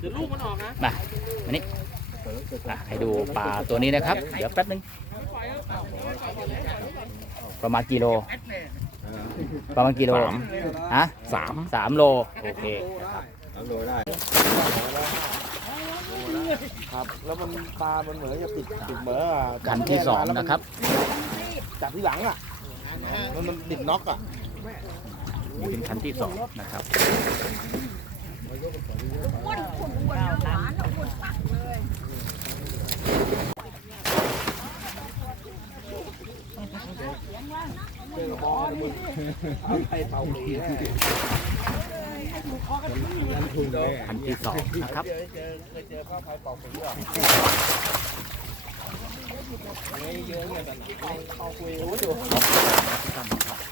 เดี๋ยวลูกมันออกนะมาอันนี้อะให้ดูปลาตัวนี้นะครับ เดี๋ยวแป๊บนึง ประมาณกิโล ประมาณกิโลฮะสามสามโล โอเคนะครับครับ แล้วมันปลา มันเหมือนจะติดติดเหมือนอะคันที่สองนะครับจับที่หลังอะ มันมันติดน็อกอะนี่เป็นคันที่สองนะครับ อกระบอกมันมึงเอาไปเป่าหลีแน่คันที่สองนะครับเจอเจอเคยเจอข้าวไฟเป่าหลีอะเยอะเยอ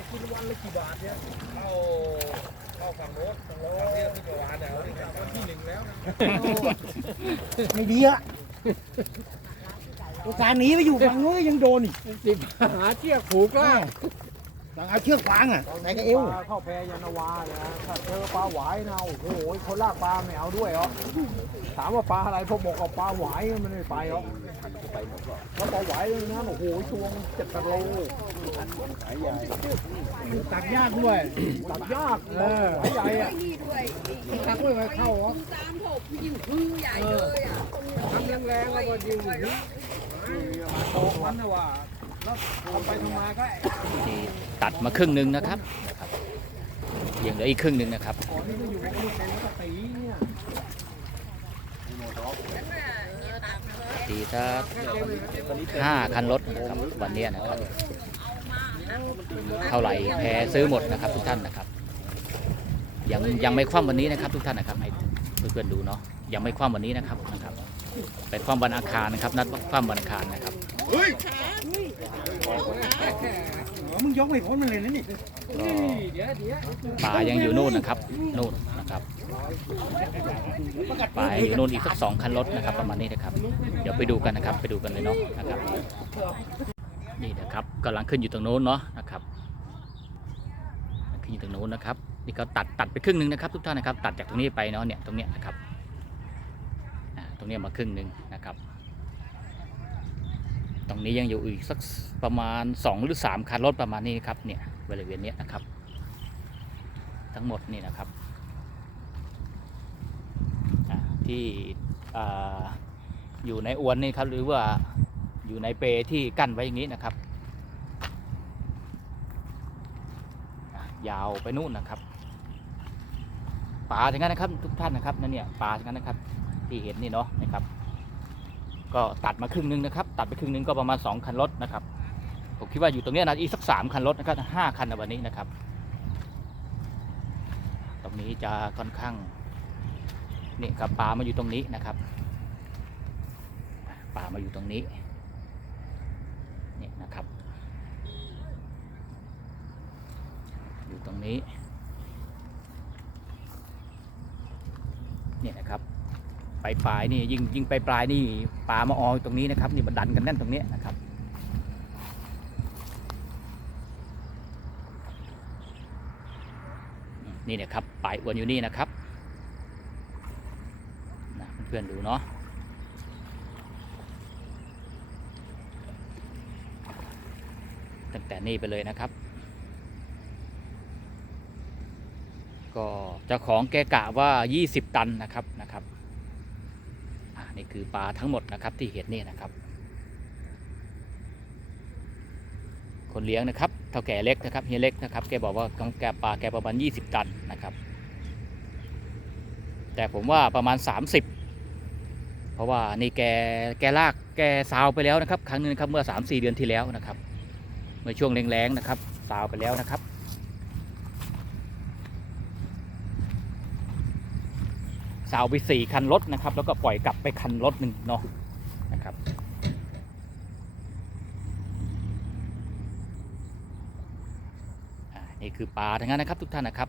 จอน้ำปีแข็งด้านไอ้อุ้ยมันแค่คุยแต่เจอเราเคยเจอปีอะไรไม่ดีอะโอกาสหนีไปอยู่ฝั่งนู้นก็ยังโดนอีกหาเชือกผูกล่าต่างเอาเชือกฟางอะใส่กระเอวเข้าแพยานาวาเนี่ยนะถ้าเจอปลาหวายนะโอ้โหคนลากปลาไม่เอาด้วยเหรอถามว่าปลาอะไรพวกบอกว่าปลาหวายมันไม่ไปหรอ กแล้วปลาหวายเลยนะโอ้โหชวงเจ็ดตะโลตักยากด้วยตัดยากปลาหวายใหญ่อะนี่ด้วยตักด้วยไว้เข้าเหรอตามถกยิงคือใหญ่เลยอะทำแรงๆแล้วก็ยิงโตมันนะว่าแล้วทำไปทำมาก็ที่ตัดมาครึ่งหนึ่งนะครับนะครับยังเหลืออีกครึ่งหนึ่งนะครับ ทีถ้าห้าคันรถนะครับวันเนี้ยนะครับ เท่าไหร่แพรซื้อหมดนะครับทุกท่านนะครับ ยังยังไม่คว่ำวันนี้นะครับ ทุกท่านนะครับให้เพื่อนๆดูเนาะยังไม่คว่ำวันนี้นะครับนะครับไปคว่ำวันอังคารนะครับ นัดคว่ำวันอังคารนะครับ มึงยกไม่พ้นมันเลยนะนี่เดี๋ยวเดี๋ยวปลายังอยู่นู่นนะครับนู่นนะครับปลายังอยู่นู่นอีกสักสองคันรถนะครับ ประมาณนี้นะครับ เดี๋ยวไปดูกันนะครับ ไปดูกันเลยเนาะนะครับ นี่นะครับกำลังขึ้นอยู่ตรงโน้นเนาะนะครับขึ้นอยู่ตรงโน้นนะครับนี่ก็ตัดตัดไปครึ่งหนึ่งนะครับ ทุกท่านนะครับ ตัดจากตรงนี้ไปเนาะเนี่ยตรงเนี้ยนะครับอ่าตรงเนี้ยมาครึ่งหนึ่งนะครับ ตรงนี้ยังอยู่อีกสักประมาณ 2 หรือ 3 คันรถประมาณนี้ครับเนี่ยบริเวณนี้นะครับ ทั้งหมดนี่นะครับที่ออยู่ในอวนนี่ครับหรือว่าอยู่ในเปรที่กั้นไว้อย่างนี้นะครับ ยาวไปนู่นนะครับปลาทั้งนั้นนะครับทุกท่านนะครับนั่นเนี่ยปลาทั้งนั้นนะครับที่เห็นนี่เนาะนะครับ ก็ตัดมาครึ่งหนึงนะครับ ตัดไปครึ่งหนึงก็ประมาณ 2 คันรถนะครับ ผมคิดว่าอยู่ตรงนี้นะอีกสักสามคันรถนะครับห้าคันในวันนี้นะครับ ตรงนี้จะค่อนข้างนี่ครับปลามาอยู่ตรงนี้นะครับปลามาอยู่ตรงนี้นี่นะครับ อยู่ตรงนี้เนี่ยนะครับ ปลายปลายนี่ยิงยิงปลายปลายนี่ปลามาออยตรงนี้นะครับนี่มันดันกันแน่นตรงนี้นะครับ นี่นะครับปลายอวนอยู่นี่นะครับนะเพื่อนๆดูเนาะตั้งแต่นี่ไปเลยนะครับ ก็เจ้าของแกกะว่า 20 ตันนะครับนะครับ นี่คือปลาทั้งหมดนะครับที่เห็นนี่นะครับ คนเลี้ยงนะครับเท่าแก่เล็กนะครับเฮียเล็กนะครับแกบอกว่าของแกปลาแกประมาณ 20 ตันนะครับ แต่ผมว่าประมาณ 30 เพราะว่านี่แกแกลากแกซาวไปแล้วนะครับ ครั้งหนึงครับเมื่อ 3-4 เดือนที่แล้วนะครับเมื่อช่วงแรงๆนะครับซาวไปแล้วนะครับ สาวไปสี่คันรถนะครับ แล้วก็ปล่อยกลับไปคันรถหนึ่งเนาะนะครับนี่คือปลาทั้งนั้นนะครับ ทุกท่านนะครับ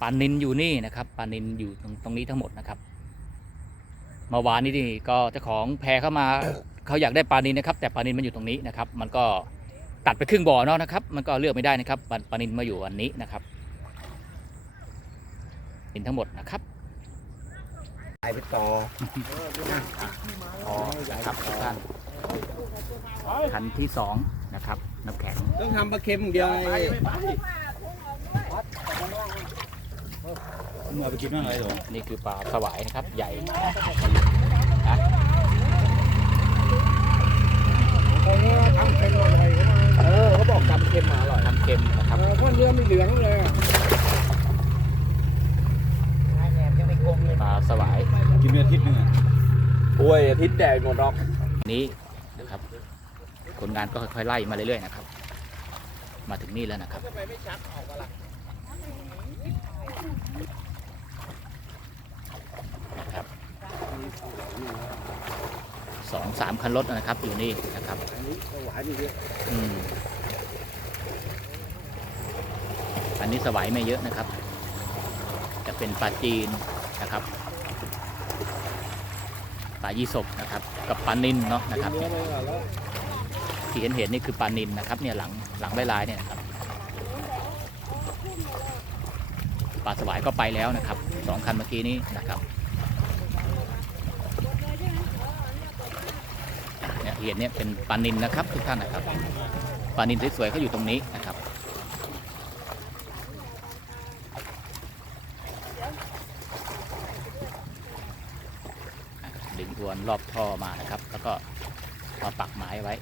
ปลานินอยู่นี่นะครับปลานินอยู่ตรงตรงนี้ทั้งหมดนะครับเมื่อวานนี้นี่ก็เจ้าของแพเข้ามาเขาอยากได้ปลานินนะครับ แต่ปลานินมันอยู่ตรงนี้นะครับ มันก็ตัดไปครึ่งบ่อเนาะนะครับ มันก็เลือกไม่ได้นะครับปลาปลานินมาอยู่อันนี้นะครับนินทั้งหมดนะครับ ไปไปต่ออ๋อนะครับทุกท่านคันที่สองนะครับน้ำแข็งต้องทำปลาเค็มอย่างเดียวไงมึงเอาไปกินบ้างอะไรหรอนี่คือปลาสวายนะครับ ใหญ่นะเขาทำเค็มอร่อยเออเขาบอกทำเค็มอร่อยน้ำเค็มนะครับเออเพราะเนื้อไม่เหลืองเลย อะปลาสวาย กินเนื้ออาทิตย์นึงอะโอ้ยอาทิตย์แดดหมดหรอก นี้นะครับ คนงานก็ค่อยๆไล่มาเรื่อยๆนะครับ มาถึงนี่แล้วนะครับนะครับสองสามคันรถนะครับ อยู่นี่นะครับอืมอันนี้สวายไม่เยอะนะครับ จะเป็นปลาจีนนะครับ ปลายี่สกนะครับกับปลานินเนาะนะครับที่เห็นเห็นนี่คือปลานินนะครับเนี่ยหลังหลังลายๆเนี่ยนะครับปลาสวายก็ไปแล้วนะครับสองคันเมื่อกี้นี้นะครับเนี่ยเห็นเนี่ยเป็นปลานินนะครับทุกท่านนะครับปลานินสวยๆเขาอยู่ตรงนี้นะครับ ดึงอวน รอบท่อมานะครับ แล้วก็มาปักไม้ไว้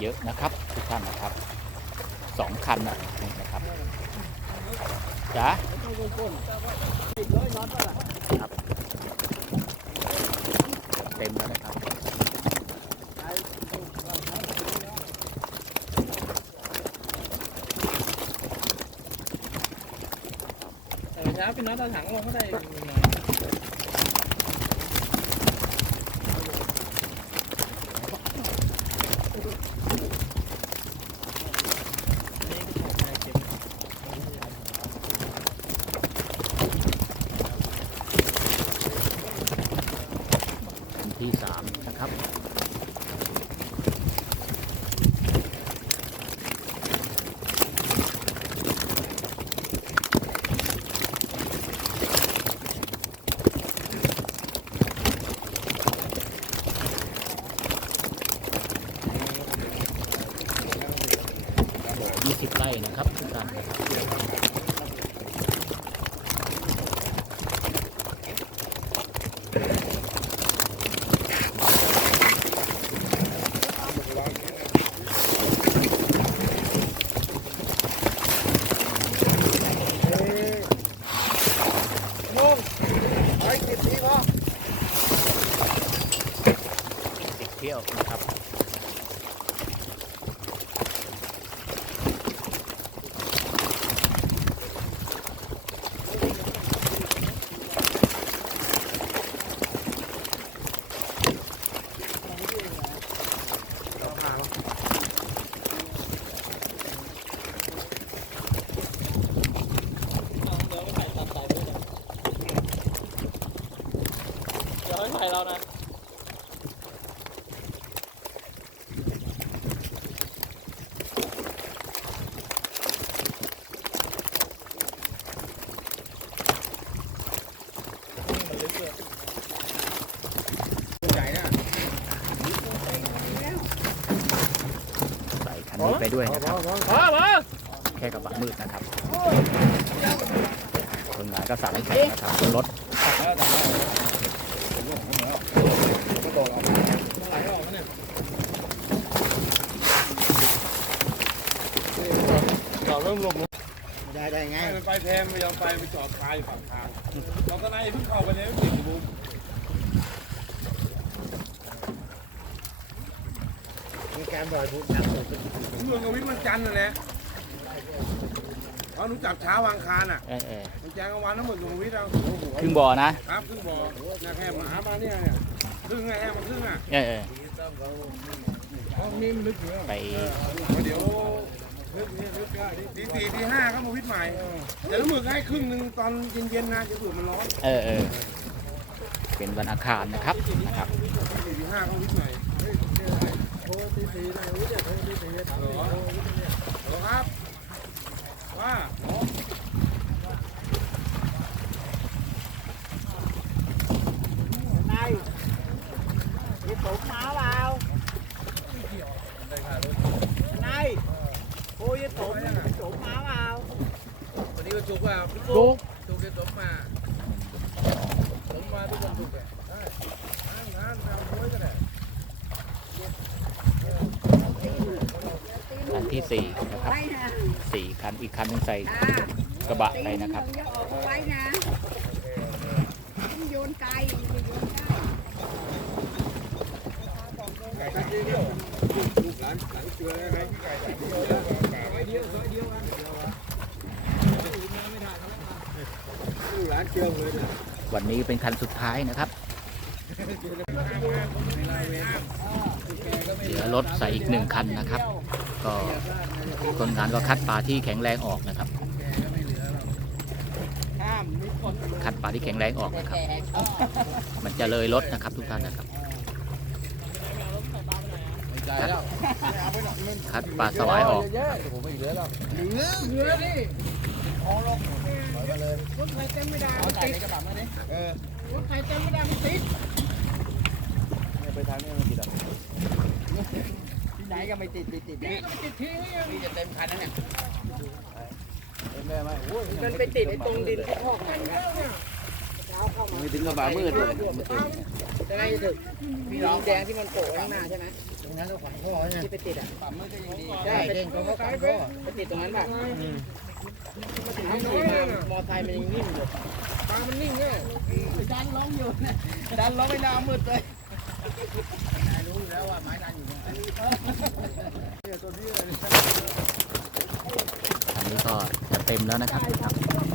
เยอะนะครับ ทุกท่านนะครับสองคันนะนี่นะครับจ้าครับเต็มแล้วนะครับ แล้วพี่น้องตาถังลงก็ได้ คันที่สามนะครับ ยี่สิบไร่นะครับทุกท่านนะครับ ติดเที่ยวนะครับ ด้วยนะครับมามาแค่กระบะมืดนะครับคนงานก็สาดน้ำแข็งนะครับบนรถเราเริ่มลงได้ได้ไงให้มันไปแพมไม่ยอมไปไปจอดคายฝั่งทางเราก็นายเพิ่งเข้าไปเลยติดบุมมี การบ่อยบุญนักบุญเมืองกับวิทย์มันจันทร์นั่นแหละเอาหนูจับเช้าวางคารอะเออเออมันแจ้งเอาวันทั้งหมดของวิทย์เราโอ้โหครึ่งบ่อนะครับครึ่งบ่อเนี่ยแค่หมามาเนี่ยเนี่ยครึ่งไงแค่มันครึ่งอะเออเออห้องนี้มันลึกอยู่แล้วไปเดี๋ยวลึกเนี่ยลึกได้ตีสี่ตีห้าครับมาวิทย์ใหม่เดี๋ยวน้ำหมึกให้ครึ่งหนึ่งตอนเย็นๆนะจะเผื่อมันร้อนเออเออเป็นวันอังคารนะครับนะครับตีสี่ห้าเขาวิทย์ใหม่ โทรตีสี่นะวิทย์จะโสี่นะครับสี่คันอีกคันหนึงใส่กระบะไปนะครับอย่าออกไว้นะมันโยนไกลมันจะโยนได้ วันนี้เป็นคันสุดท้ายนะครับ เหลือรถใส่อีกหนึ่งคันนะครับ ก็คนงานก็คัดปลาที่แข็งแรงออกนะครับ คัดปลาที่แข็งแรงออกนะครับ มันจะเลยรถนะครับทุกท่านนะครับ คัดปลาสวายออกที่ไหน ก็ไม่ติดติดติดนี่นี่จะเต็มคันแล้วเนี่ยมันไปติดไอ้ตรงดินที่พอกมันนะไม่ถึงกระบะมืดเลยจะไงจะถึงมีรองแดงที่มันโผล่ข้างหน้าใช่ไหมตรงนั้นก็ฝังพ่อใช่ไหมที่ไปติดอะใช่เด้งเขาก็ฝังพ่อไปติดตรงนั้นป่ะมาถึงที่ขี่มามอไซค์มันยังนิ่มอยู่ปลามันนิ่งเนี่ยดันร้องอยู่นะดันร้องไม่น่ามืดเลย รู้แล้วว่าไม้ดันอยู่อันนี้ก็จะเต็มแล้วนะครับ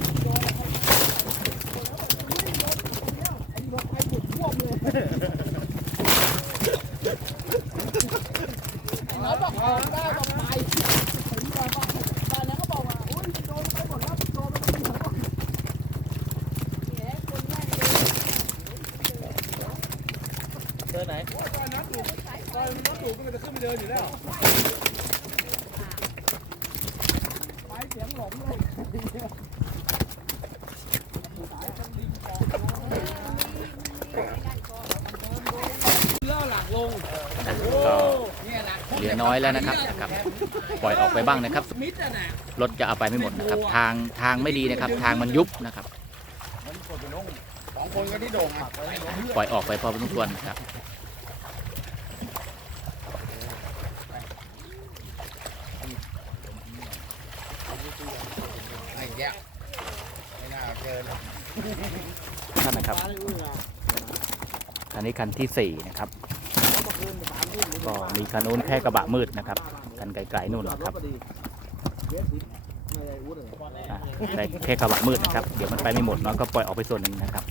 น้อยแล้วนะครับนะครับ ปล่อยออกไปบ้างนะครับ รถจะเอาไปไม่หมดนะครับ ทางทางไม่ดีนะครับ ทางมันยุบนะครับ สองคนก็ที่โด่งอะปล่อยออกไปพอสมควรครับ ไอ้แก้วไม่น่าเจอเลยท่านนะครับ คันนี้คันที่สี่นะครับ ก็มีคันนู้นแค่กระบะมืดนะครับคันไกลๆนู่นนะครับอะแต่แค่กระบะมืดนะครับ เดี๋ยวมันไปไม่หมดเนาะก็ปล่อยออกไปส่วนหนึ่งนะครับ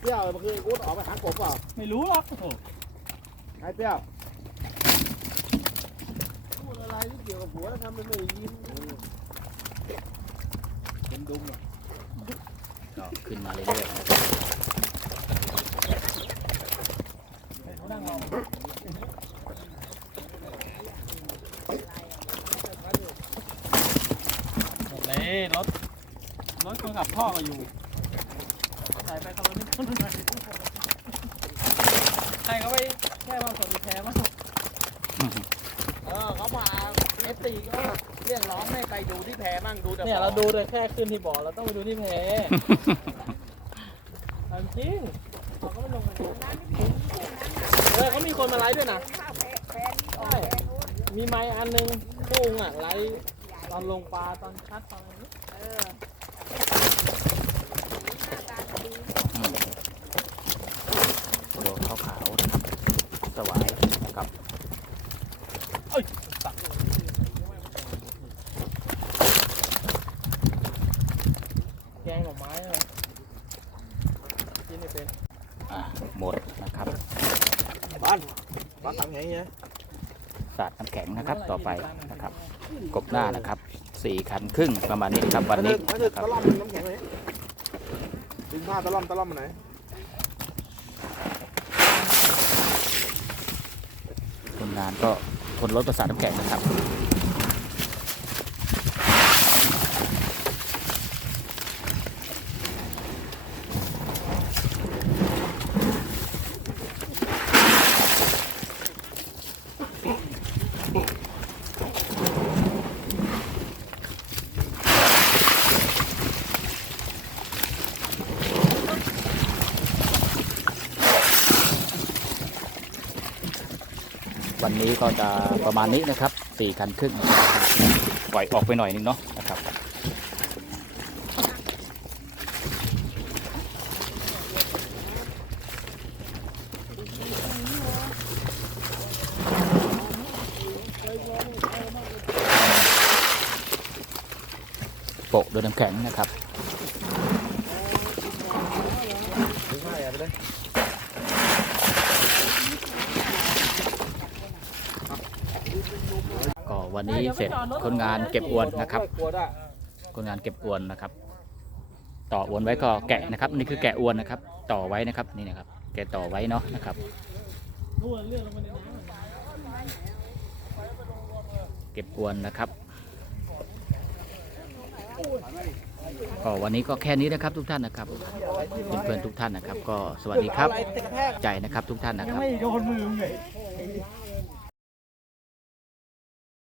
เปรี้ยวเมื่อคืนกูออกไปหางกบเปล่าไม่รู้หรอกไอ้เปรี้ยวพูดอะไรที่เกี่ยวกับผัวแล้วทำเป็นไม่ได้ยินเป็นดุมอะก็ขึ้นมาเรื่อยๆนะครับ เลยรถ รถคนขับพ่อก็อยู่ใส่ไปเขาไม่ต้นไหนใครเขาไปแค่มาสดแพ้มาเออเขามาเอฟซีก็เรียกร้องให้ไปดูที่แพมั่งดูแต่เนี่ยเราดูเลยแค่ขึ้นที่บ่อเราต้องไปดูที่แพทำจริงเราก็ไม่ลงกันเออเขามีคนมาไลฟ์ด้วยนะข้าวแพะแพะนี่ออกแพะนู้นมีไม้อันหนึงกุ้งอะไลฟ์ตอนลงปลาตอนคัดตอนอะไรนี้เออหน้าตาดีตัวขาวๆนะครับสวายนะครับ แกงหน่อไม้เลยกินไม่เป็น อะหมดนะครับ บ้านบ้านทำไงเนี่ย สาด นะครับต่อไปนะครับกบหน้านะครับสี่คันครึ่งประมาณนี้ครับวันนี้นะครับตะล่อมน้ำแข็งเลยดึงผ้าตะล่อมตะล่อมมาไหนคนงานก็คนรถประสานน้ำแข็งนะครับ วันนี้ก็จะประมาณนี้นะครับสี่คันครึ่งปล่อยออกไปหน่อยนึงเนาะนะครับโปะด้วยน้ำแข็งนะครับ ดึงผ้าอย่าไปเลย ก็ วันนี้เสร็จคนงานเก็บอวนนะครับกลัวได้คนงานเก็บอวนนะครับ ต่ออวนไว้ก็แกะนะครับ นี่คือแกะอวนนะครับ ต่อไว้นะครับนี่นะครับ แกะต่อไว้เนาะนะครับนู่นเลื่อนลงมาในน้ำเก็บอวนนะครับก็วันนี้ก็แค่นี้นะครับทุกท่านนะครับเพื่อนๆทุกท่านนะครับ ก็สวัสดีครับ ใจนะครับทุกท่านนะครับ